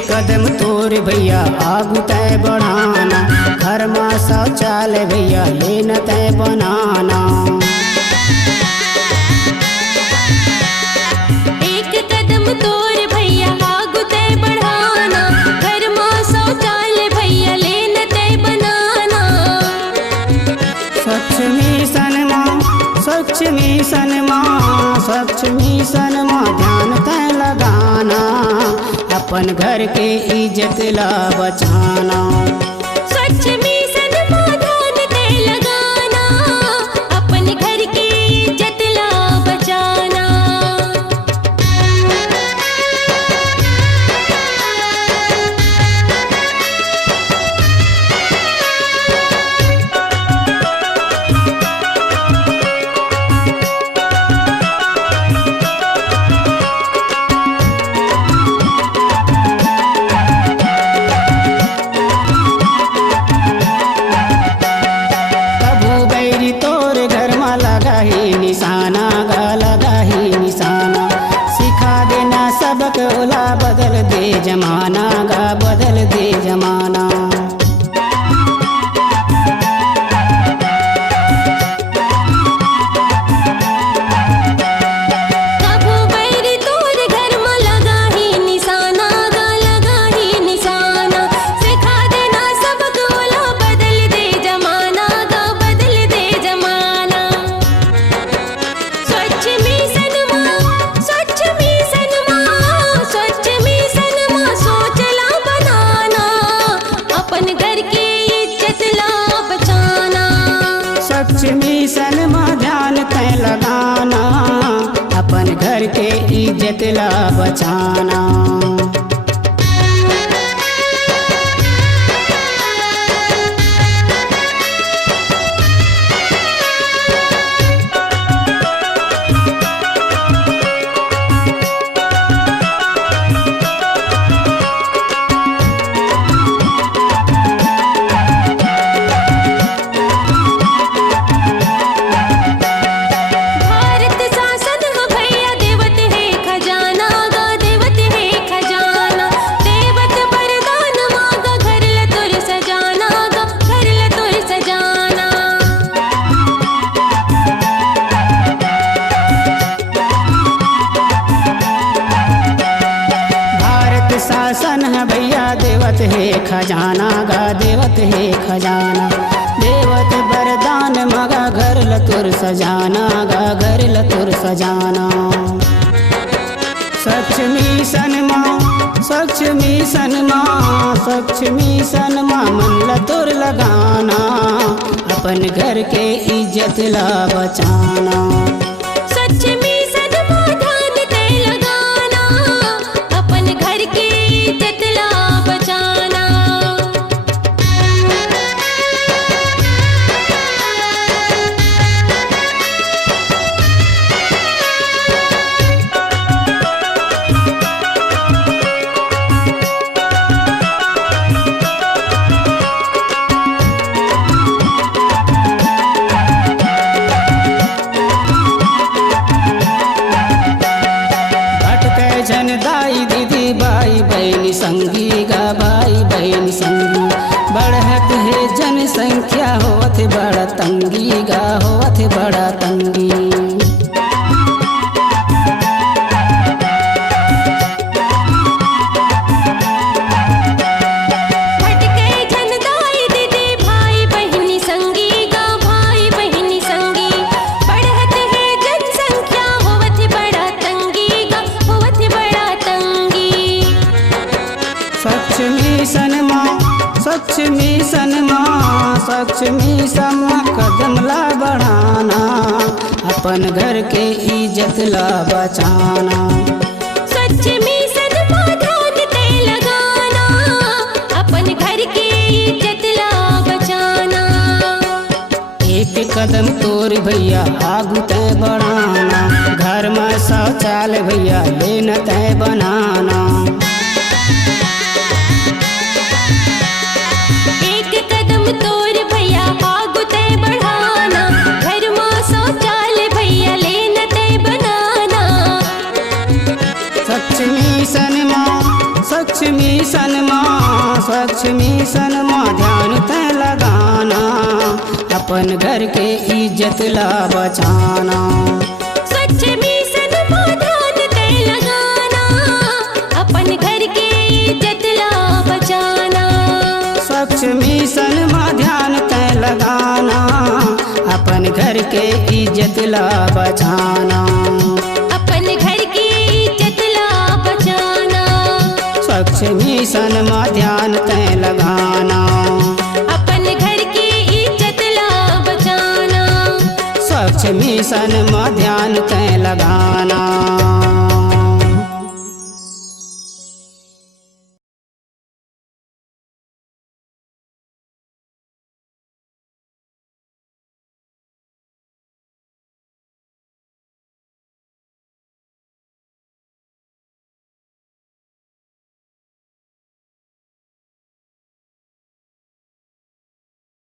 कदम तोर भैया आगू तय बढ़ाना, घर में शौचालय भैया लेना तय बनाना। एक कदम तोर भैया आगू तय बढ़ाना, घर में शौचालय भैया लेना तय बनाना। स्वच्छ मिशन माँ, स्वच्छ मिशन माँ, स्वच्छ मिशन माँ ध्यान तय लगाना, अपन घर के इज्जत ला बचाना। स्वच्छ मिशन में ध्यान तय लगाना, अपन घर की इज्जत ला बचाना। निशाना गा लगा ही निशाना, सिखा देना सबक ओला बदल दे जमाना गा बदल दे जमाना। कबू बैरी तोर घर में लगा ही निशाना गा लगा ही निशाना, सिखा देना सबक ओला बदल दे जमाना गा बदल दे जमाना। स्वच्छ मिशन माँ, स्वच्छ मिशन माँ, स्वच्छ मिशन माँ सोचला बनाना, अपन घर की इज्जत ला बचाना। स्वच्छ मिशन में ध्यान तय लगाना, अपन घर के इज्जत ला बचाना। भारत शासन ह भैया देवत है खजाना गा देवत है खजाना, देवत वरदान मांगा घर ल तोर सजाना गा घर ल तोर सजाना। भारत शासन है भैया देवत है खजाना गा देवत है खजाना, देवत वरदान मगा घर लतुर सजाना गा घर लतुर सजाना। स्वच्छ मिशन माँ, स्वच्छ मिशन माँ, स्वच्छ मिशन माँ मन लतुर लगाना, अपन घर के इज्जत ला बचाना। स्वच्छ मिशन में ध्यान तय लगाना, अपन घर की इज्जत ला बचाना। जन दाई दीदी बाई बहनी संगी गा बाई बहनी संगी, बढ़त है जनसंख्या होत बड़ा तंगी गा होत बड़ा तंगी। भटके जन दाई दीदी भाई बहनी संगी गा भाई बहनी संगी, बढ़त है जनसंख्या होवत बड़ा तंगी गा होवत बड़ा तंगी। स्वच्छ मिशन माँ, स्वच्छ मिशन माँ, स्वच्छ मिशन माँ कदम ला बढ़ाना, अपन घर के इज्जत ला बचाना। स्वच्छ मिशन में ध्यान तय लगाना, अपन घर की इज्जत ला बचाना। एक कदम तोर भैया आगू तय बढ़ाना, घर में शौचालय भैया लेना तय बनाना। एक कदम तोर भैया आगू तय बढ़ाना, घर में शौचालय भैया लेना तय बनाना। स्वच्छ मिशन माँ, स्वच्छ स्वच्छ मिशन माँ ध्यान तय लगाना, अपन घर के इज्जत ला बचाना। स्वच्छ मिशन माँ ध्यान तय लगाना, अपन घर के इज्जत ला बचाना। स्वच्छ मिशन माँ ध्यान तय लगाना, अपन घर के इज्जत ला बचाना। अपन घर की इज्जत ला बचाना। स्वच्छ मिशन माँ ध्यान तय लगाना, अपन घर की इज्जत ला बचाना। स्वच्छ मिशन माँ ध्यान तय लगाना।